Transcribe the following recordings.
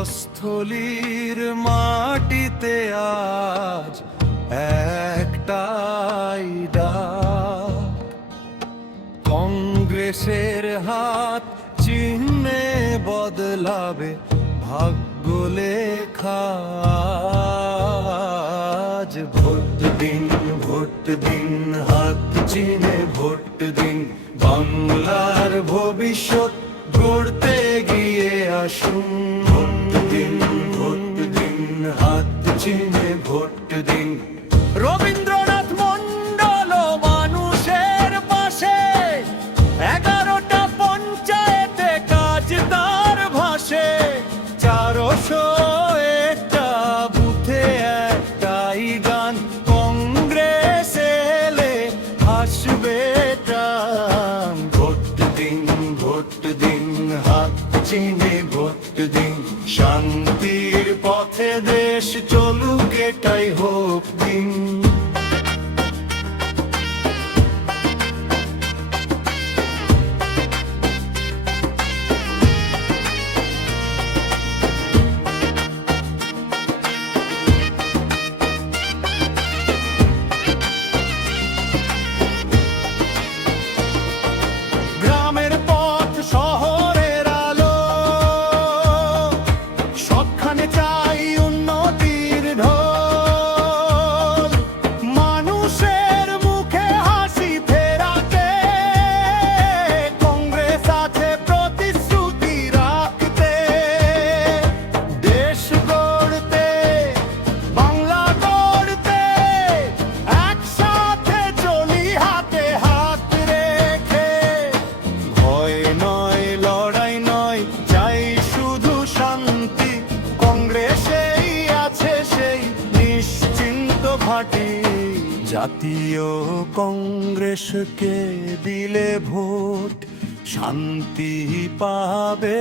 পূর্বস্থলীর মাটিতে আজ একটাই ডাক, কংগ্রেসের হাত চিহ্নে বদলাবে ভাগ্য লেখা। আজ ভোট দিন, ভোট দিন, হাত চিহ্নে ভোট দিন, বাংলার ভবিষ্যৎ গড়তে গিয়ে আসুন। ভোট দিন, ভোট দিন, হাত চিহ্নে ভোট দিন। রবীন্দ্রনাথ মণ্ডল মানুষের পাশে, 11টা পঞ্চায়েতে কাজ তার ভাসে, 401টা বুথে একটাই গান, কংগ্রেস এলে হাসবে টান। ভোট দিন, ভোট দিন, হাত চিহ্নে ভোট দিন, শান্তির পথে দেশ চলুক এটাই হোক দিন। গ্রামের পথ শহরের আলো, সবখানে চাই উন্নতির ঢোল, মানুষের মুখে হাসি ফেরাতে কংগ্রেস আছে প্রতিশ্রুতি রাখতে। দেশ গড়তে, বাংলা গড়তে, একসাথে চলি হাতে হাত রেখে। ভয় নয়, লড়াই নয়, চাই শুধু শান্তি, কংগ্রেসেই আছে সেই নিশ্চিন্ত ঘাঁটি। জাতীয় কংগ্রেসকে দিলে ভোট, শান্তি পাবে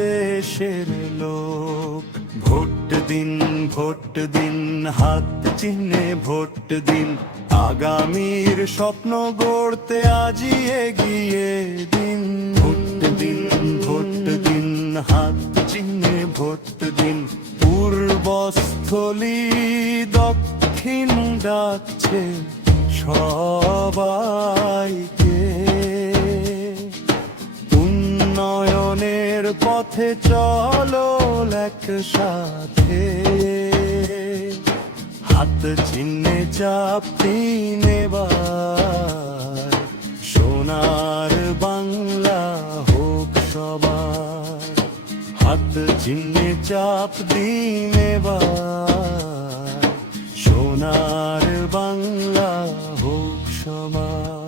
দেশের লোক। ভোট দিন, ভোট দিন, হাত চিহ্নে ভোট দিন, আগামীর স্বপ্ন গড়তে আজই এগিয়ে দিন। ভোট দিন, ভোট দিন, হাত চিহ্নে ভোট দিন, পূর্বস্থলী দক্ষিণ ডাকছে সবাইকে। উন্নয়নের পথে চলো একসাথে, হাত চিহ্নে চাপ দিন এবার, সোনার বাংলা হোক সবার। হাত চিহ্নে চাপ দিন এবার, সোনার বাংলা হোক সবার।